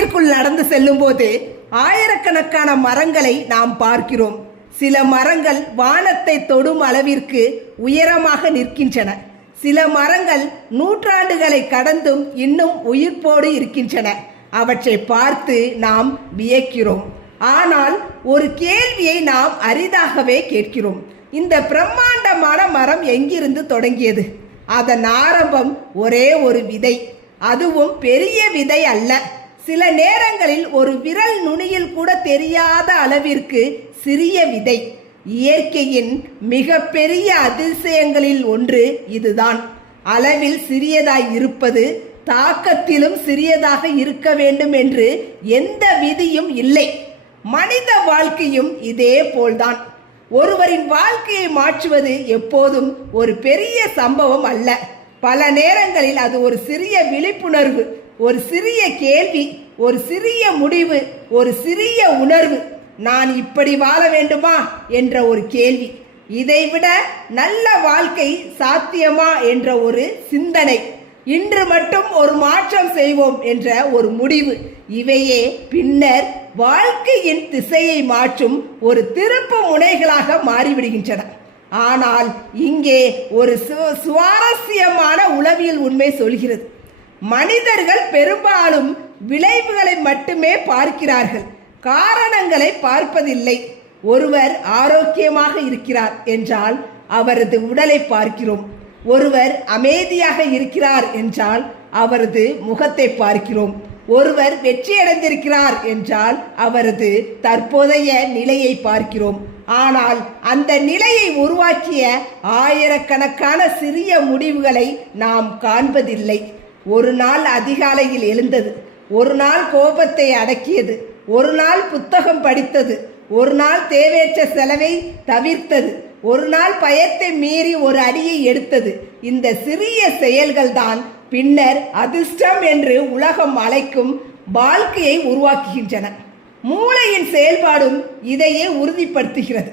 காட்டிற்குள் நடந்து செல்லும் போது ஆயிரக்கணக்கான மரங்களை நாம் பார்க்கிறோம். சில மரங்கள் வானத்தை தொடும் அளவிற்கு உயரமாக நிற்கின்றன. சில மரங்கள் நூற்றாண்டுகளை கடந்தும் இன்னும் உயிர்ப்போடு இருக்கின்றன. அவற்றை பார்த்து நாம் வியக்கிறோம். ஆனால் ஒரு கேள்வியை நாம் அரிதாகவே கேட்கிறோம். இந்த பிரம்மாண்டமான மரம் எங்கிருந்து தொடங்கியது? அதன் ஆரம்பம் ஒரே ஒரு விதை, அதுவும் பெரிய விதை அல்ல. சில நேரங்களில் ஒரு விரல் நுனியில் கூட தெரியாத அளவிற்கு சிறிய விதை. இயற்கையின் மிக பெரிய அதிசயங்களில் ஒன்று இதுதான். அளவில் சிறியதாய் இருப்பது, தாக்கத்திலும் சிறியதாக இருக்க வேண்டும் என்று எந்த விதியும் இல்லை. மனித வாழ்க்கையும் இதே போல்தான். ஒருவரின் வாழ்க்கையை மாற்றுவது எப்போதும் ஒரு பெரிய சம்பவம் அல்ல. பல நேரங்களில் அது ஒரு சிறிய விழிப்புணர்வு, ஒரு சிறிய கேள்வி, ஒரு சிறிய முடிவு, ஒரு சிறிய உணர்வு. நான் இப்படி வாழ வேண்டுமா என்ற ஒரு கேள்வி. இதைவிட நல்ல வாழ்க்கை சாத்தியமா என்ற ஒரு சிந்தனை. இன்று மட்டும் ஒரு மாற்றம் செய்வோம் என்ற ஒரு முடிவு. இவையே பின்னர் வாழ்க்கையின் திசையை மாற்றும் ஒரு திருப்பு முனைகளாக மாறிவிடுகின்றன. ஆனால் இங்கே ஒரு சுவாரஸ்யமான உளவியல் உண்மை சொல்கிறது. மனிதர்கள் பெரும்பாலும் விளைவுகளை மட்டுமே பார்க்கிறார்கள், காரணங்களை பார்ப்பதில்லை. ஒருவர் ஆரோக்கியமாக இருக்கிறார் என்றால் அவரது உடலை பார்க்கிறோம். ஒருவர் அமைதியாக இருக்கிறார் என்றால் அவரது முகத்தை பார்க்கிறோம். ஒருவர் வெற்றியடைந்திருக்கிறார் என்றால் அவரது தற்போதைய நிலையை பார்க்கிறோம். ஆனால் அந்த நிலையை உருவாக்கிய ஆயிரக்கணக்கான சிறிய முடிவுகளை நாம் காண்பதில்லை. ஒரு நாள் அதிகாலையில் எழுந்தது, ஒரு நாள் கோபத்தை அடக்கியது, ஒரு நாள் புத்தகம் படித்தது, ஒரு நாள் தேவையற்ற செலவை தவிர்த்தது, ஒரு நாள் பயத்தை மீறி ஒரு அடியை எடுத்தது. இந்த சிறிய செயல்கள் தான் பின்னர் அதிர்ஷ்டம் என்று உலகம் அழைக்கும் வாழ்க்கையை உருவாக்குகின்றன. மூளையின் செயல்பாடும் இதையே உறுதிப்படுத்துகிறது.